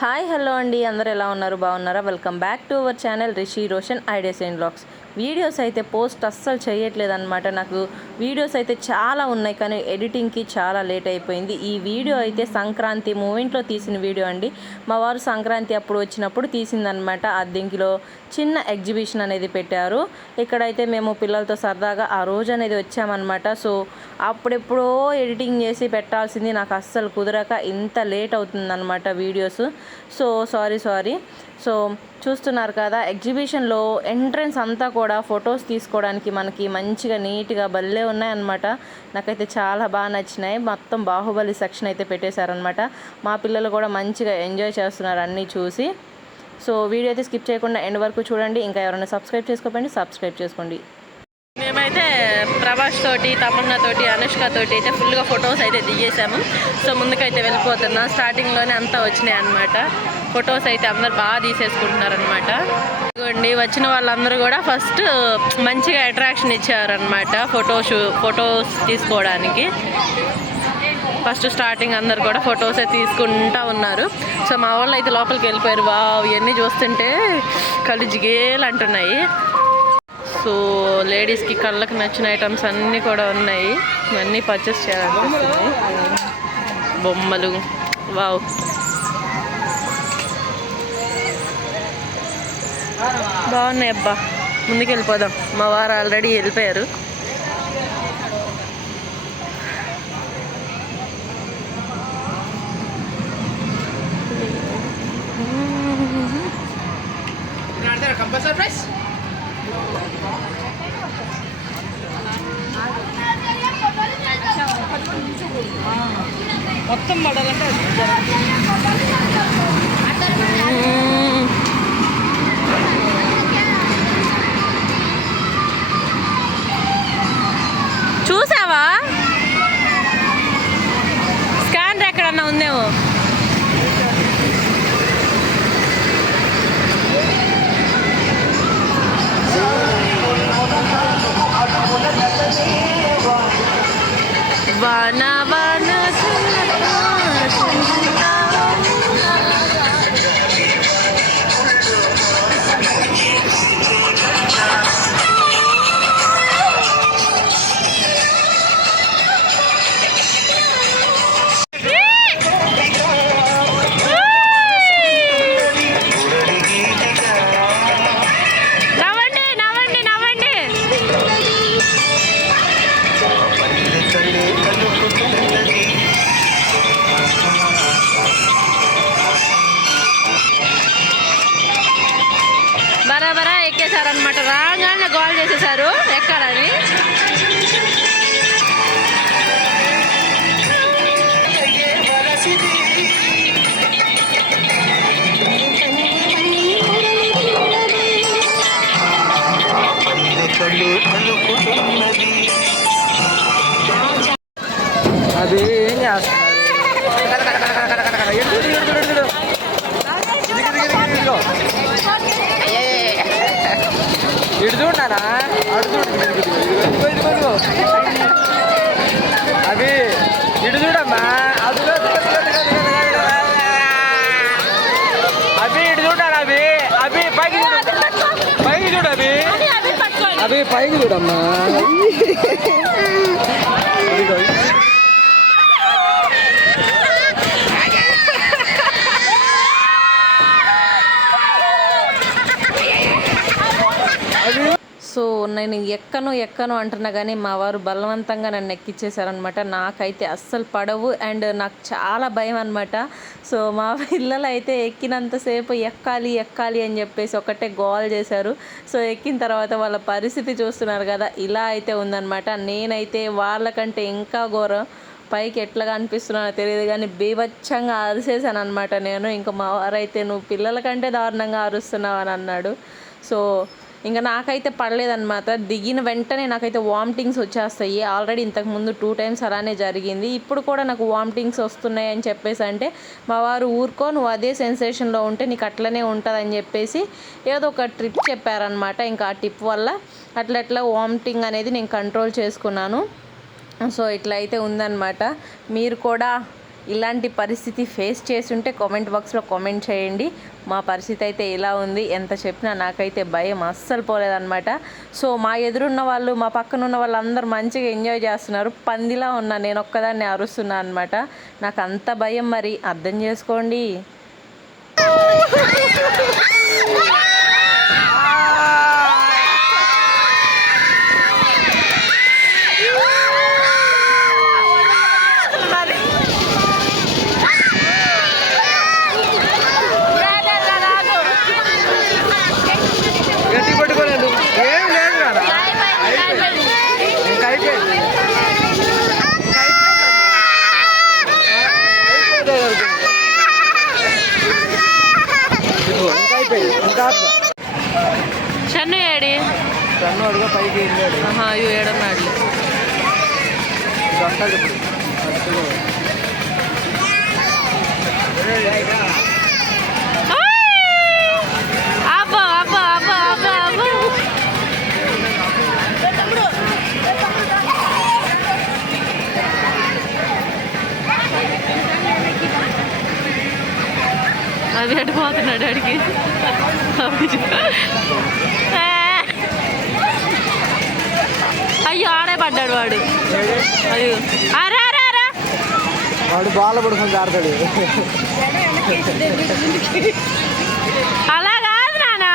Hi hello అండి. అందరు ఎలా ఉన్నారు? బాగున్నారా? Welcome back to our channel Rishi Roshan ideas and blogs. Videos అయితే పోస్ట్ అస్సలు చేయట్లేదు అనమాట నాకు వీడియోస్ అయితే చాలా ఉన్నాయి కానీ ఎడిటింగ్కి చాలా లేట్ అయిపోయింది. ఈ వీడియో అయితే సంక్రాంతి మూమెంట్లో తీసిన వీడియో అండి. మా వారు సంక్రాంతి అప్పుడు వచ్చినప్పుడు తీసిందనమాట అద్దెంకిలో చిన్న ఎగ్జిబిషన్ అనేది పెట్టారు. ఇక్కడైతే మేము పిల్లలతో సరదాగా ఆ రోజు అనేది వచ్చామన్నమాట. సో అప్పుడెప్పుడో ఎడిటింగ్ చేసి పెట్టాల్సింది నాకు అస్సలు కుదరక ఇంత లేట్ అవుతుందన్నమాట videos. So sorry sorry. So చూస్తున్నారు కదా ఎగ్జిబిషన్లో ఎంట్రన్స్ అంతా కూడా ఫొటోస్ తీసుకోవడానికి మనకి మంచిగా నీట్గా భలే ఉన్నాయన్నమాట. నాకైతే చాలా బాగా నచ్చినాయి. మొత్తం బాహుబలి సెక్షన్ అయితే పెట్టేశారనమాట మా పిల్లలు కూడా మంచిగా ఎంజాయ్ చేస్తున్నారు అన్నీ చూసి. సో వీడియో అయితే స్కిప్ చేయకుండా ఎండ్ వరకు చూడండి. ఇంకా ఎవరైనా సబ్స్క్రైబ్ చేసుకోకండి సబ్స్క్రైబ్ చేసుకోండి. మేమైతే ప్రభాస్ తోటి తమన్నా తోటి అనుష్క తోటి అయితే ఫుల్గా ఫొటోస్ అయితే దిగేసాము. సో ముందుకైతే వెళ్ళిపోతున్నాం. స్టార్టింగ్లోనే అంతా వచ్చినాయి అనమాట ఫొటోస్ అయితే అందరు బాగా తీసేసుకుంటున్నారు అనమాట ఇదిగోండి వచ్చిన వాళ్ళందరూ కూడా ఫస్ట్ మంచిగా అట్రాక్షన్ ఇచ్చారనమాట ఫోటో షూ ఫొటోస్ తీసుకోవడానికి. ఫస్ట్ స్టార్టింగ్ అందరు కూడా ఫొటోసే తీసుకుంటా ఉన్నారు. సో మా వాళ్ళు అయితే లోపలికి వెళ్ళిపోయారు. వా ఇవన్నీ చూస్తుంటే కళ్ళు జిగేలు అంటున్నాయి. సో లేడీస్కి కళ్ళకి నచ్చిన ఐటమ్స్ అన్నీ కూడా ఉన్నాయి. ఇవన్నీ పర్చేస్ చేయాలనిపిస్తుంది. బొమ్మలు. వావ్. బాగున్నాయి అబ్బా. ముందుకు వెళ్ళిపోదాం మా వారు ఆల్రెడీ వెళ్ళిపోయారు. మొత్తం మోడల్ చూసావా? స్కానర్ ఎక్కడన్నా ఉందేమో. వనవా అవి ఇటు చూడమ్మా. ఇదిగో. అవి ఇటు చూడాలి అవి అవి పైకి చూడు. పైకి చూడు అవి అవి పైకి చూడమ్మా ఇదిగో సో నేను ఎక్కను ఎక్కను అంటున్నా కానీ మా వారు బలవంతంగా నన్ను ఎక్కిచ్చేసారనమాట నాకైతే అస్సలు పడవు అండ్ నాకు చాలా భయం అనమాట సో మా పిల్లలు అయితే ఎక్కినంతసేపు ఎక్కాలి ఎక్కాలి అని చెప్పేసి ఒకటే గోల్ చేశారు. సో ఎక్కిన తర్వాత వాళ్ళ పరిస్థితి చూస్తున్నారు కదా ఇలా అయితే ఉందన్నమాట. నేనైతే వాళ్ళకంటే ఇంకా ఘోరం. పైకి ఎట్లా అనిపిస్తున్నానో తెలియదు కానీ బీభత్సంగా అరిసేసాను అనమాట నేను. ఇంకా మా వారైతే నువ్వు పిల్లల కంటే దారుణంగా అరుస్తున్నావు? అని అన్నాడు. సో ఇంకా నాకైతే పడలేదన్నమాట. దిగిన వెంటనే నాకైతే వామిటింగ్స్ వచ్చేస్తాయి. ఆల్రెడీ ఇంతకుముందు టూ టైమ్స్ అలానే జరిగింది. ఇప్పుడు కూడా నాకు వామిటింగ్స్ వస్తున్నాయి అని చెప్పేసి అంటే మా వారు ఊరుకో నువ్వు అదే సెన్సేషన్లో ఉంటే నీకు అట్లనే ఉంటుంది అని చెప్పేసి ఏదో ఒక ట్రిప్ చెప్పారనమాట ఇంకా ఆ టిప్ వల్ల అట్లా అట్లా వామిటింగ్ అనేది నేను కంట్రోల్ చేసుకున్నాను. సో ఇట్లా అయితే ఉందన్నమాట. మీరు కూడా ఇలాంటి పరిస్థితి ఫేస్ చేసి ఉంటే కామెంట్ బాక్స్లో కామెంట్ చేయండి. మా పరిస్థితి అయితే ఇలా ఉంది. ఎంత చెప్పినా నాకైతే భయం అస్సలు పోలేదన్నమాట. సో మా ఎదురున్న వాళ్ళు మా పక్కన ఉన్న వాళ్ళు అందరూ మంచిగా ఎంజాయ్ చేస్తున్నారు. పందిలా ఉన్నా నేను ఒక్కదాన్ని అరుస్తున్నా అనమాట నాకు అంత భయం మరి. అర్థం చేసుకోండి గట్టి పట్టుకోలేదు ఏం లేదు కదా అయిపోయింది. ఇంకా అయిపోయింది ఇంకా అయిపోయింది అనుకుంటా. ఇదిగో, ఇంకా అయిపోయింది. షన్ను ఏడి? కన్ను అడుగు పైకి వెళ్ళాడు అయ్యో ఏడన్నాడు. ఇప్పుడు. అది అడిపోతున్నాడు అడిగి? అయ్యో ఆడే పడ్డాడు వాడు. అయ్యో. అరే వాడు బాల పడుకొని జారుతాడు అలా కాదు నానా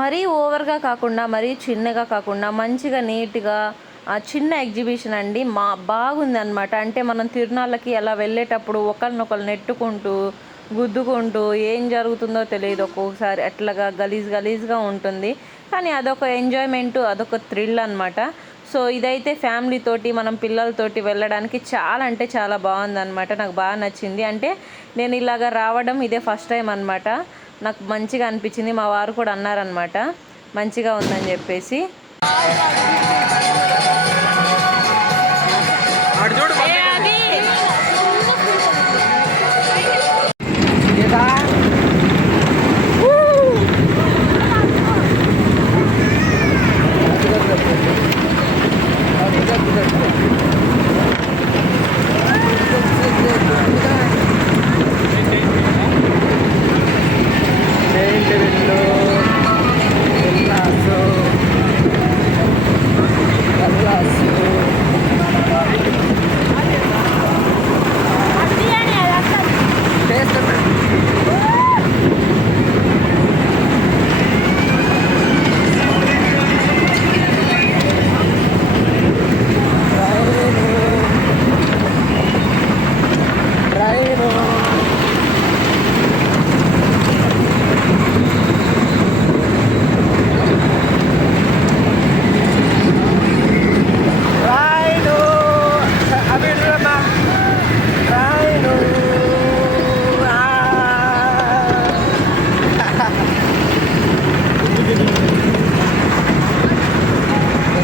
మరీ ఓవర్గా కాకుండా మరీ చిన్నగా కాకుండా మంచిగా నీట్గా ఆ చిన్న ఎగ్జిబిషన్ అండి మా బాగుంది అనమాట అంటే మనం తిరునాళ్ళకి అలా వెళ్ళేటప్పుడు ఒకరినొకరు నెట్టుకుంటూ గుద్దుకుంటూ ఏం జరుగుతుందో తెలియదు ఒక్కొక్కసారి. అట్లాగా గలీజ్ గలీజ్గా ఉంటుంది. కానీ అదొక ఎంజాయ్మెంట్ అదొక థ్రిల్ అనమాట సో ఇదైతే ఫ్యామిలీతోటి మనం పిల్లలతోటి వెళ్ళడానికి చాలా అంటే చాలా బాగుందన్నమాట. నాకు బాగా నచ్చింది. అంటే నేను ఇలాగ రావడం ఇదే ఫస్ట్ టైం అనమాట నాకు మంచిగా అనిపించింది. మా వారు కూడా అన్నారనమాట మంచిగా ఉందని చెప్పేసి వాడు చూడు అది Geetha Rhino! Abi dulu ma. Rhino!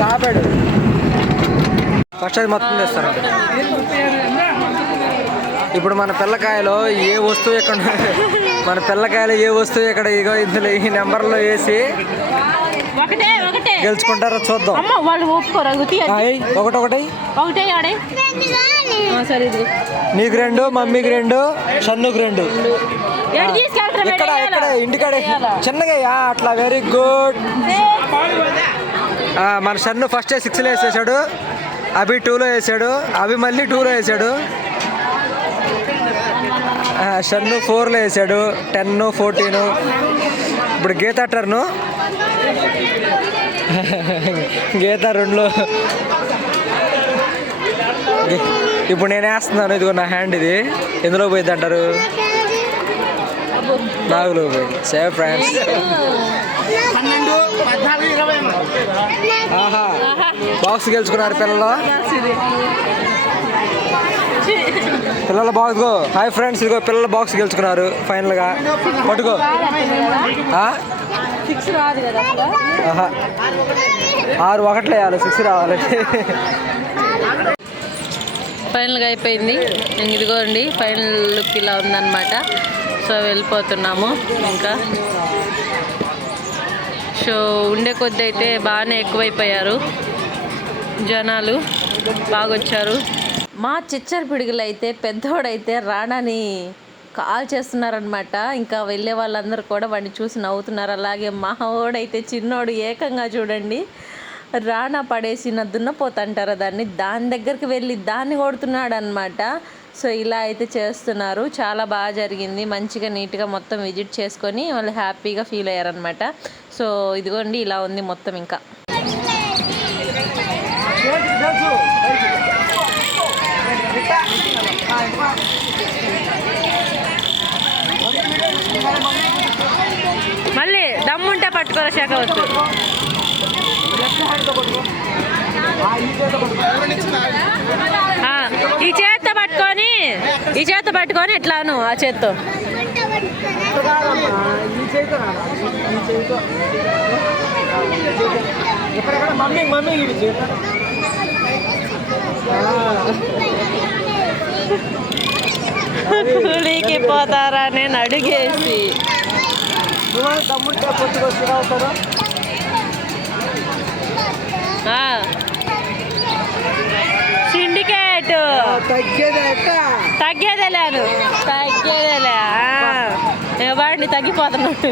కాపాడు ఫస్ట్ అది మొత్తం తెస్తారు. ఇప్పుడు మన పిల్లకాయలో ఏ వస్తువు ఎక్కడ మన పిల్లకాయలో ఏ వస్తువు ఎక్కడ ఇగో ఇందులో ఈ నెంబర్లో వేసి ఒకటే ఒకటే. గెలుచుకుంటారో చూద్దాం. ఒకటొకటి ఒకటే ఆడే. ఆ, సరే ఇదిగో. నీకు రెండు మమ్మీకి రెండు షన్నుకు రెండు. ఇక్కడ ఇక్కడ ఇంటికాడే చిన్నగా అట్లా వెరీ గుడ్ మన షన్ను ఫస్ట్ సిక్స్లో వేసేసాడు. అభి టూలో వేసాడు. అభి మళ్ళీ టూలో వేసాడు. షన్ను ఫోర్లో వేసాడు. టెన్ ఫోర్టీన్ ఇప్పుడు గీత టర్ను. గీత రెండులో. ఇప్పుడు నేను వేస్తున్నాను. ఇదిగో నా హ్యాండ్ ఇది. ఎందులో పోయింది అంటారు నాగులో పోయింది. సేవ్ ఫ్రెండ్స్ బాక్స్ గెలుచుకున్నారు పిల్లలు. పిల్లల బాక్స్ హాయ్ ఫ్రెండ్స్ ఇదిగో పిల్లల బాక్స్ గెలుచుకున్నారు ఫైనల్గా పట్టుకో ఆరు ఒకటి వేయాలి సిక్స్ రావాలి. ఫైనల్గా అయిపోయింది. ఇదిగోండి ఫైనల్ లుక్ ఇలా ఉందన్నమాట. సో వెళ్ళిపోతున్నాము ఇంకా. సో ఉండే కొద్ది అయితే బాగానే ఎక్కువైపోయారు. జనాలు బాగా వచ్చారు మా చిచ్చర్ పిడుగులు అయితే పెద్దోడైతే రాణాని కాల్ చేస్తున్నారనమాట ఇంకా వెళ్ళే వాళ్ళందరూ కూడా వాడిని చూసి నవ్వుతున్నారు. అలాగే మా చిన్నోడు ఏకంగా చూడండి రాణా పడేసిన దున్నపోతంటారా దాన్ని. దాని దగ్గరికి వెళ్ళి దాన్ని కొడుతున్నాడు అనమాట సో ఇలా అయితే చేస్తున్నారు. చాలా బాగా జరిగింది. మంచిగా నీట్గా మొత్తం విజిట్ చేసుకొని వాళ్ళు హ్యాపీగా ఫీల్ అయ్యారనమాట సో ఇదిగోండి ఇలా ఉంది మొత్తం ఇంకా. మళ్ళీ దమ్ముంటే పట్టుకోరా శాఖ వద్దు. ఈ చేత్తో పట్టుకొని ఈ చేత్తో పట్టుకొని ఎట్లాను ఆ చేత్తో. ఎక్కడెక్కడ? మమ్మీ మమ్మీ ఇది చేత కూలీకి పోతారా నేను అడిగేసి. సిండికేట్. తగ్గేది ఎక్క తగ్గేదే లేను తగ్గేదేలే. వాడిని తగ్గిపోతున్నాడు?